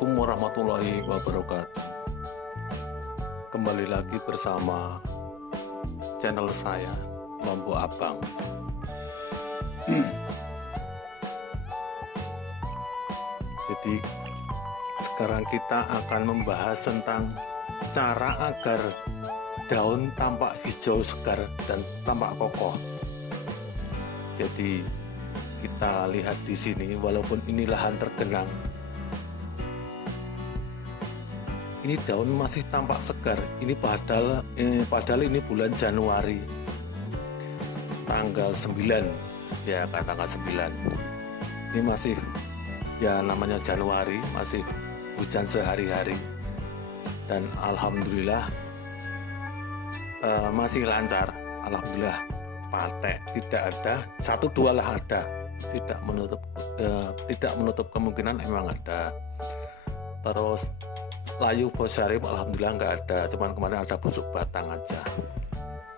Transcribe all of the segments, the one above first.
Assalamualaikum warahmatullahi wabarakatuh. Kembali lagi bersama channel saya, Lombok Abang. Jadi sekarang kita akan membahas tentang cara agar daun tampak hijau segar dan tampak kokoh. Jadi kita lihat di sini, walaupun ini lahan tergenang, ini daun masih tampak segar. Ini padahal ini bulan Januari, tanggal 9, ya tanggal 9. Ini masih, ya namanya Januari, masih hujan sehari-hari. Dan alhamdulillah masih lancar. Alhamdulillah patek tidak ada, 1-2 lah ada. Tidak menutup kemungkinan memang ada. Terus layu bosarip alhamdulillah nggak ada, cuman kemarin ada busuk batang aja.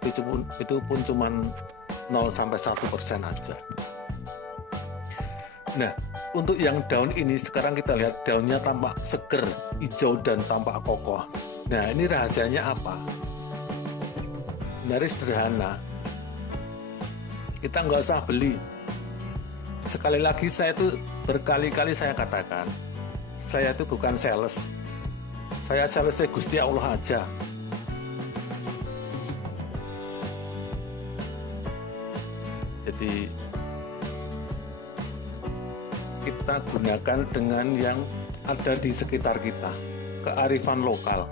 Itu pun cuman 0-1% aja. Nah, untuk yang daun ini sekarang kita lihat daunnya tampak seger, hijau dan tampak kokoh. Nah, ini rahasianya apa? Sebenarnya sederhana. Kita nggak usah beli. Sekali lagi saya itu berkali-kali saya katakan, saya itu bukan sales. Saya salesnya Gusti Allah aja. Jadi kita gunakan dengan yang ada di sekitar kita, kearifan lokal.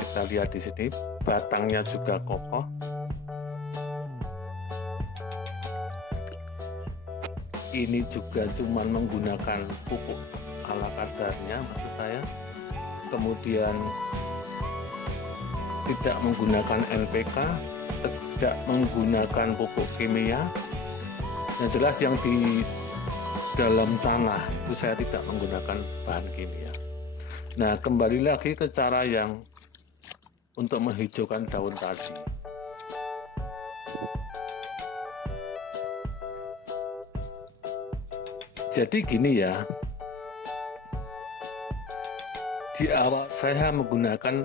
Kita lihat di sini batangnya juga kokoh. Ini juga cuman menggunakan pupuk ala kadarnya, maksud saya. Kemudian tidak menggunakan NPK, tidak menggunakan pupuk kimia. Yang jelas yang di dalam tanah itu saya tidak menggunakan bahan kimia. Nah, kembali lagi ke cara yang untuk menghijaukan daun tadi. Jadi gini ya, di awal saya menggunakan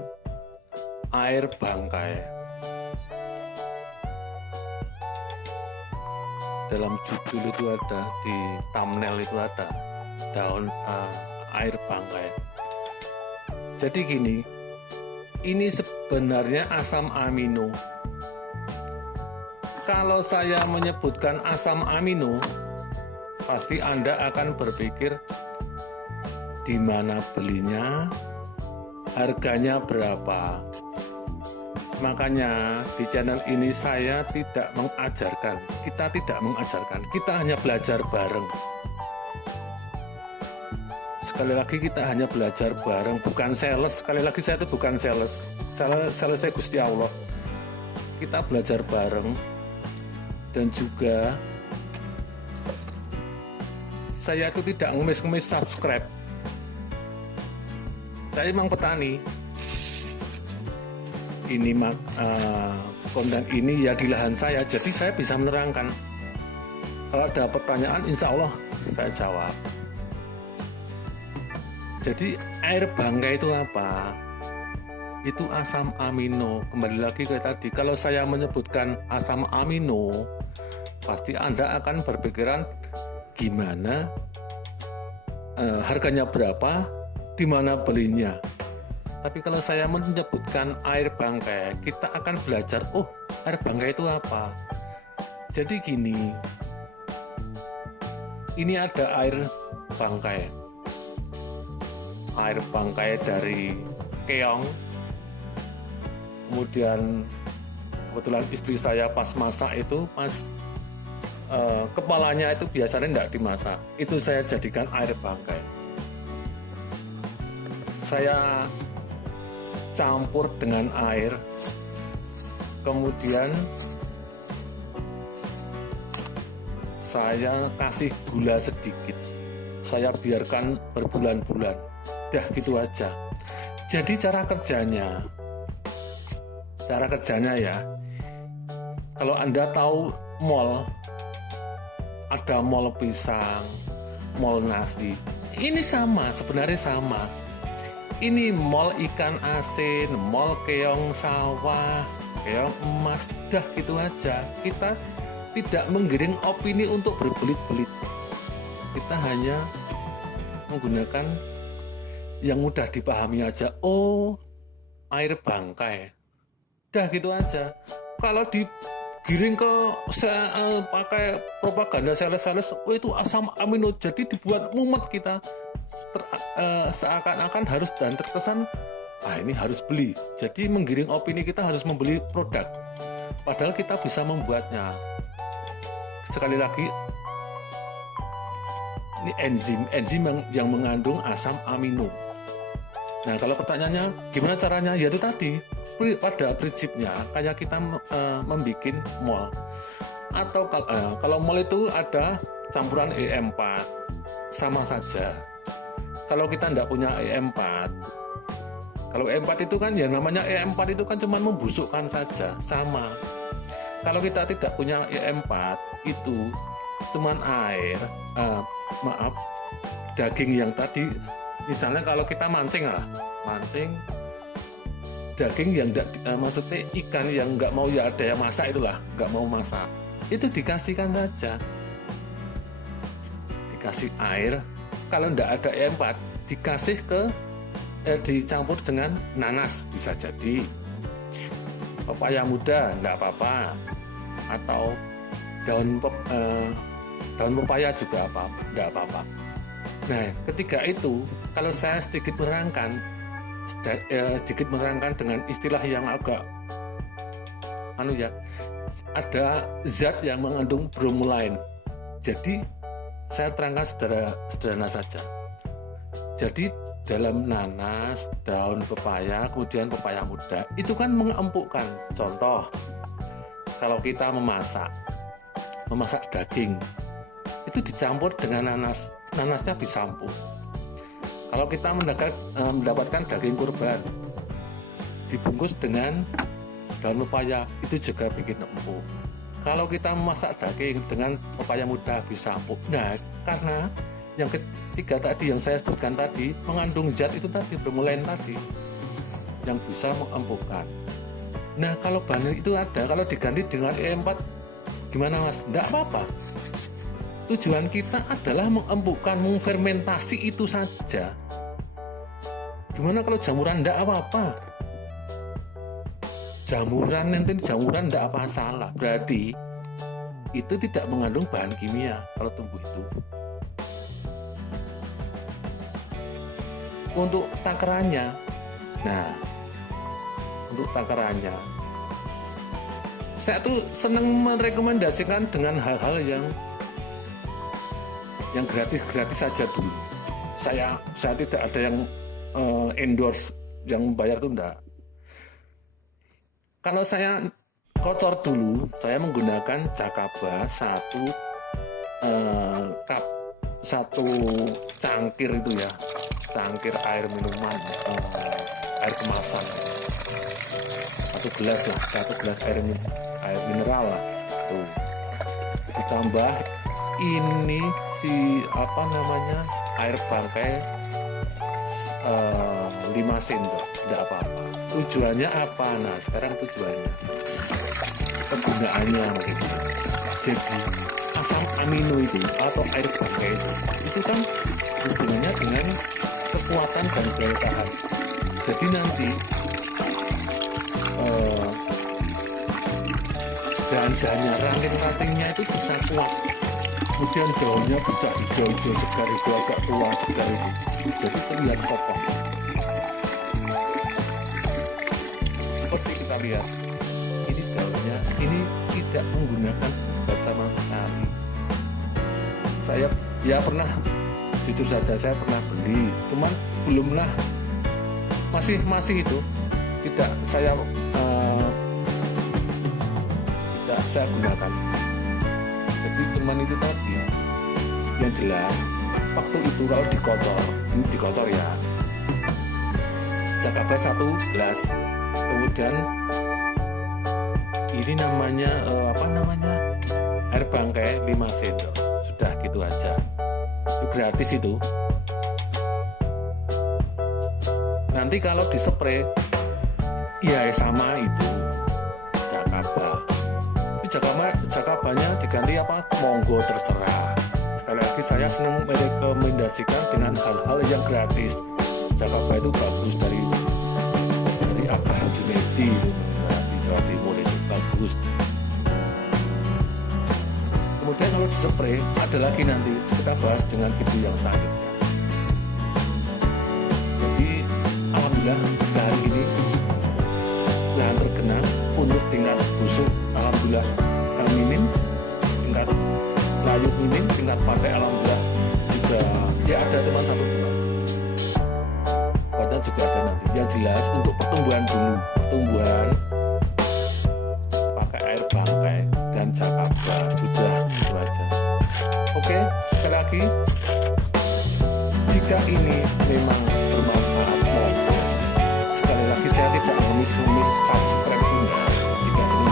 air bangkai. Dalam judul itu ada, di thumbnail itu ada daun air bangkai. Jadi gini, ini sebenarnya asam amino. Kalau saya menyebutkan asam amino, pasti Anda akan berpikir di mana belinya, harganya berapa. Makanya di channel ini saya tidak mengajarkan, kita hanya belajar bareng. Sekali lagi kita hanya belajar bareng, bukan sales. Sekali lagi saya itu bukan sales. Salesnya Gusti Allah. Kita belajar bareng. Dan juga saya itu tidak ngemis-ngemis subscribe. Saya memang petani. Ini konten ini ya di lahan saya, jadi saya bisa menerangkan. Kalau ada pertanyaan, insya Allah saya jawab. Jadi air bangkai itu apa? Itu asam amino. Kembali lagi ke tadi, kalau saya menyebutkan asam amino, pasti Anda akan berpikiran gimana, harganya berapa, di mana belinya. Tapi kalau saya menyebutkan air bangkai, kita akan belajar, oh air bangkai itu apa. Jadi gini, ini ada air bangkai dari keong. Kemudian kebetulan istri saya pas masak itu, kepalanya itu biasanya tidak dimasak, itu saya jadikan air bangkai. Saya campur dengan air, kemudian saya kasih gula sedikit, saya biarkan berbulan-bulan, dah gitu aja. Jadi cara kerjanya ya, kalau Anda tahu mall ada mol pisang, mol nasi. Ini sebenarnya sama. Ini mol ikan asin, mol keong sawah, keong emas, dah gitu aja. Kita tidak menggiring opini untuk berbelit-belit. Kita hanya menggunakan yang mudah dipahami aja. Oh, air bangkai. Dah gitu aja. Kalau digiring ke pakai propaganda sales-sales, oh itu asam amino, jadi dibuat mumet kita. Seakan-akan harus dan terkesan ini harus beli. Jadi menggiring opini kita harus membeli produk. Padahal kita bisa membuatnya. Sekali lagi, ini enzim yang mengandung asam amino. Nah, kalau pertanyaannya gimana caranya? Ya itu tadi, pada prinsipnya kayak kita membuat mol. Atau kalau mol itu ada campuran E4, sama saja. Kalau kita tidak punya E4, kalau E4 itu kan yang namanya E4 itu kan cuma membusukkan saja, sama. Kalau kita tidak punya E4, itu cuma air, daging yang tadi. Misalnya kalau kita mancing daging yang maksudnya ikan yang nggak mau ya ada yang masak itulah, nggak mau masak, itu dikasihkan saja, dikasih air. Kalau nggak ada E4, dikasih dicampur dengan nanas, bisa jadi pepaya muda nggak apa-apa, atau daun pepaya juga nggak apa-apa. Nah, ketika itu kalau saya sedikit menerangkan dengan istilah yang agak ada zat yang mengandung bromelain. Jadi saya terangkan sederhana saja. Jadi dalam nanas, daun pepaya, kemudian pepaya muda, itu kan mengempukkan. Contoh, kalau kita memasak daging, itu dicampur dengan nanas, nanasnya disampur. Kalau kita mendapatkan daging kurban, dibungkus dengan daun pepaya, itu juga bikin empuk. Kalau kita memasak daging dengan pepaya muda, bisa empuk. Nah, karena yang ketiga tadi yang saya sebutkan tadi mengandung zat itu tadi, bromelain tadi, yang bisa mengempukkan. Nah, kalau bahan itu ada, kalau diganti dengan E4 gimana Mas? Enggak apa-apa. Tujuan kita adalah mengempukkan, mengfermentasi itu saja. Gimana kalau jamuran? Enggak apa-apa. Jamuran enggak apa salah. Berarti itu tidak mengandung bahan kimia kalau tumbuh itu. Untuk takarannya, saya tuh senang merekomendasikan dengan hal-hal yang gratis saja dulu. Saya tidak ada yang endorse, yang bayar tuh enggak. Kalau saya kocor dulu, saya menggunakan Jakaba satu cangkir itu ya, cangkir air minuman, air kemasan, satu gelas air mineral lah, tuh ditambah ini air bangkai 5 sendok, tidak apa-apa. Tujuannya apa? Nah, sekarang tujuannya, kegunaannya mungkin. Jadi asam amino itu atau air bangkai itu kan hubungannya dengan kekuatan dan daya tahan. Jadi nanti dahan-dahannya, ranting-rantingnya itu bisa kuat. Kemudian daunnya bisa hijau-hijau segar, hijau agak tua segar itu. Jadi terlihat kokoh. Seperti kita lihat, ini daunnya, ini tidak menggunakan obat sama sekali. Saya pernah, jujur saja saya pernah beli, cuman belumlah, masih itu tidak saya gunakan. Jadi cuman itu tadi. Yang jelas waktu itu kalau dikocor ya, Jakaba 1 gelas, kemudian ini namanya air bangkai 5 sendok. udah gitu aja, itu gratis itu. Nanti kalau di spray ya sama itu jakaba, tapi jakabanya diganti apa, monggo terserah. Sekali lagi saya senang merekomendasikan dengan hal-hal yang gratis. Jakaba itu bagus dari Abah Junedi di Jawa Timur, itu bagus. Kemudian kalau di spray ada lagi, nanti kita bahas dengan video yang selanjutnya. Jadi alhamdulillah hari ini lahan tergenang untuk tingkat busuk alhamdulillah minim, tingkat layu minim, tingkat pakai alhamdulillah juga ya ada teman satu dua, banyak juga ada nanti. Yang jelas untuk pertumbuhan dulu, pertumbuhan pakai air bangkai dan jakaba sudah itu aja. Oke, sekali lagi jika ini memang bermanfaat, sekali lagi saya tidak menulis subscribe Anda. Jika ini